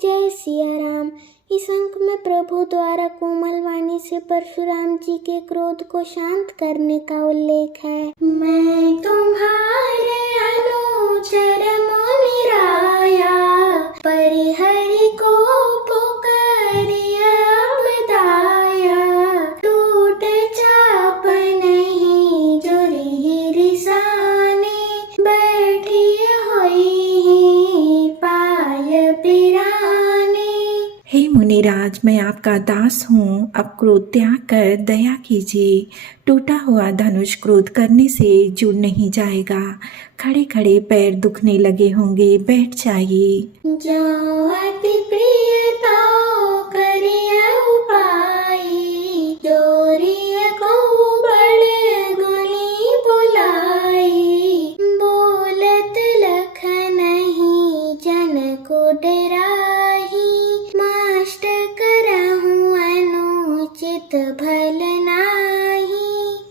जय सिया राम। इस अंक में प्रभु द्वारा कोमल वाणी से परशुराम जी के क्रोध को शांत करने का उल्लेख है। मैं तुम्हारे अनुचर मुनि राया, परिहरि को पुकारिया बदाया। टूट चाप नहीं जुरी रिसाने, बैठी हुई पाय पिराने। हे मुनिराज, मैं आपका दास हूँ। अब क्रोध त्याग कर दया कीजिए। टूटा हुआ धनुष क्रोध करने से जुड़ नहीं जाएगा। खड़े खड़े पैर दुखने लगे होंगे, बैठ जाइए। जो अति प्रियता करिय उपाय, जोरिय को बड़े गुनी बुलाई। बोलत लख नहीं जन को डराही, माष्ट करहूँ अनुचित भल नाही।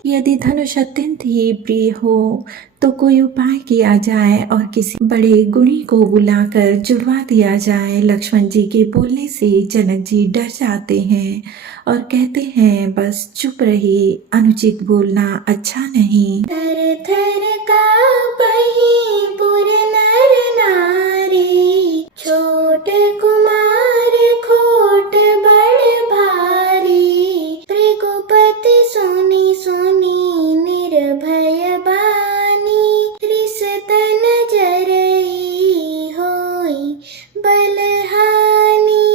यदि धनुष अत्यंत ही प्रिय हो तो कोई उपाय किया जाए और किसी बड़े गुणी को बुलाकर जुड़वा दिया जाए। लक्ष्मण जी के बोलने से जनक जी डर जाते हैं और कहते हैं, बस चुप रहिए, अनुचित बोलना अच्छा नहीं। थर थर काँपहि पुर नर नारी, छोट कुमार खोट बड़ भारी। भृगुपति सुनि सुनि निर्भय बानी, रिस तन जरई होई बलहानी।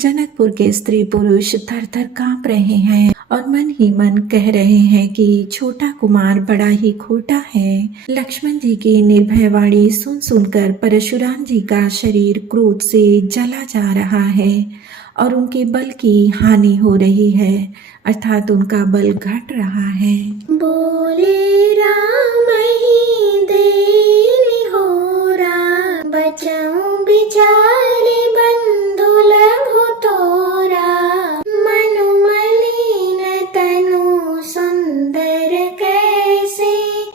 जनकपुर के स्त्री पुरुष थर थर कांप रहे हैं और मन ही मन कह रहे हैं कि छोटा कुमार बड़ा ही खोटा है। लक्ष्मण जी की निर्भय वाणी सुन सुनकर परशुराम जी का शरीर क्रोध से जला जा रहा है और उनके बल की हानि हो रही है, अर्थात उनका बल घट रहा है। बोले राम ही देनि होरा, बचाऊं बिचारे बंधु लघु तोरा। मनु मलिन तनु सुंदर कैसे,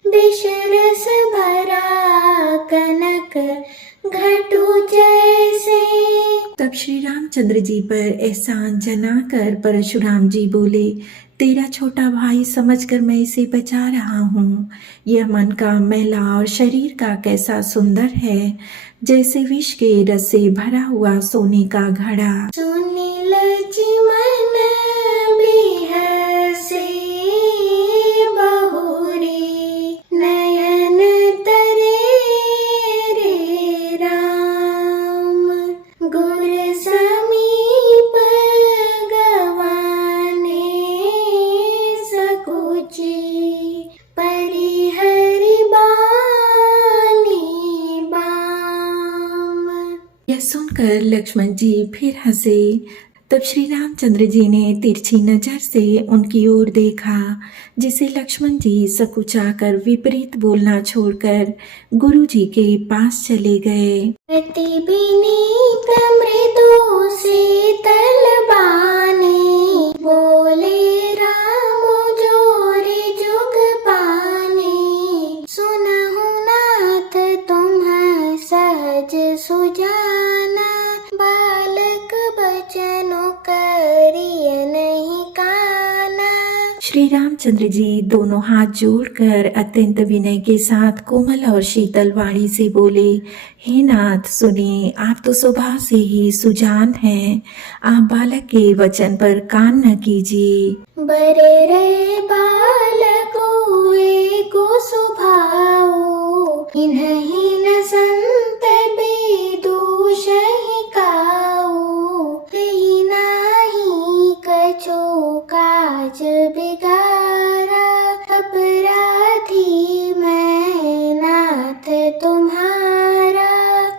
विष रस भरा कनक घटु जैसे। तब श्री रामचंद्र जी पर एहसान जनाकर परशुराम जी बोले, तेरा छोटा भाई समझकर मैं इसे बचा रहा हूँ। यह मन का मैला और शरीर का कैसा सुंदर है, जैसे विष के रस से भरा हुआ सोने का घड़ा। सुनि लक्ष्मण बिहसे बहुरी, नयन तरे रे राम। गुर समीप गवाने सकुची, परिहरि बानी बाम। यह सुनकर लक्ष्मण जी फिर हंसे। तब श्री रामचंद्र जी ने तिरछी नजर से उनकी ओर देखा, जिसे लक्ष्मण जी सकुचाकर विपरीत बोलना छोड़कर गुरु जी के पास चले गए। अति विनीत मृदु शीतल बानी, बोले राम जोरि जुग पानी। सुनहु नाथ तुम सहज सुजाना, बालक बचनु करिय नहीं काना। श्री रामचंद्र जी दोनों हाथ जोड़कर अत्यंत विनय के साथ कोमल और शीतल वाणी से बोले, हे नाथ सुनिए, आप तो स्वभाव से ही सुजान हैं। आप बालक के वचन पर कान न कीजिए। बरे रे बालको एको स्वभाव, इन्हीं न संत विदुष ही काऊ। ही नाही कछु काज बिगारा, अपराधी मैं नाथ तुम्हारा।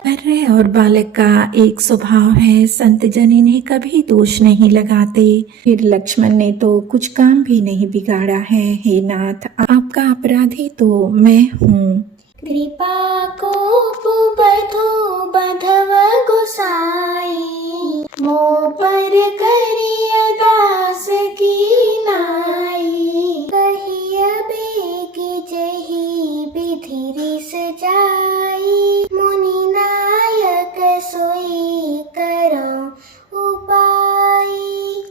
बर्रे और बालक का एक स्वभाव है, संत जन इन्हें कभी दोष नहीं लगाते। फिर लक्ष्मण ने तो कुछ काम भी नहीं बिगाड़ा है। हे नाथ, आपका अपराधी तो मैं हूँ। कृपा को बधो बधव गोसाई, मोह पर करिय दास की नाई। कहिय बेगी जही विधि रिस जाई, मुनि नायक सोई कर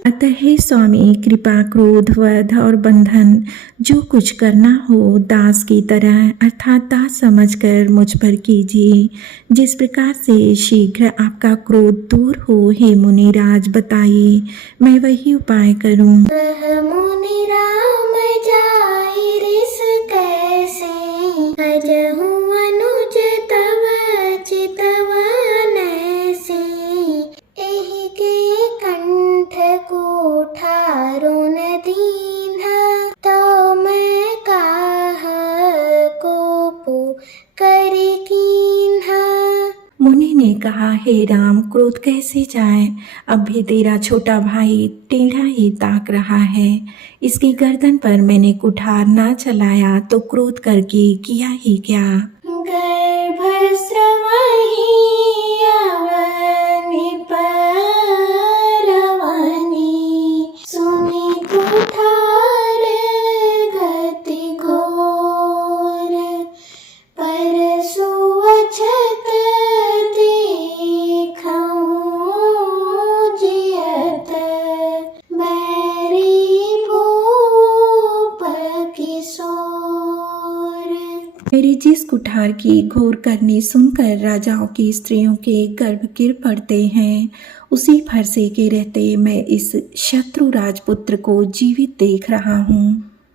अतः हे स्वामी, कृपा, क्रोध, वध और बंधन जो कुछ करना हो दास की तरह अर्थात दास समझकर मुझ पर कीजिए। जिस प्रकार से शीघ्र आपका क्रोध दूर हो हे मुनिराज बताइए, मैं वही उपाय करूं। वह मुनि राम जाई रिस कैसे, अजहु अनुज तव चितवन से, एहि के कंठ कोठारो न दीन्हा, तो मैं काह कोपु करि कीन्हा। मुनि ने कहा, हे राम, क्रोध कैसे जाए? अब भी तेरा छोटा भाई टेढ़ा ही ताक रहा है। इसकी गर्दन पर मैंने कुठार ना चलाया तो क्रोध करके किया ही क्या। गर्भस्रवहि अवनि परवनि, सुनि कुठार गति घोर, परसु अछत देखहुँ जियत, बैरी भूप किशोर। मेरी जिस कुठार की घोर करनी सुनकर राजाओं की स्त्रियों के गर्भ गिर पड़ते हैं, उसी भरसे के रहते मैं इस शत्रु राजपुत्र को जीवित देख रहा हूँ।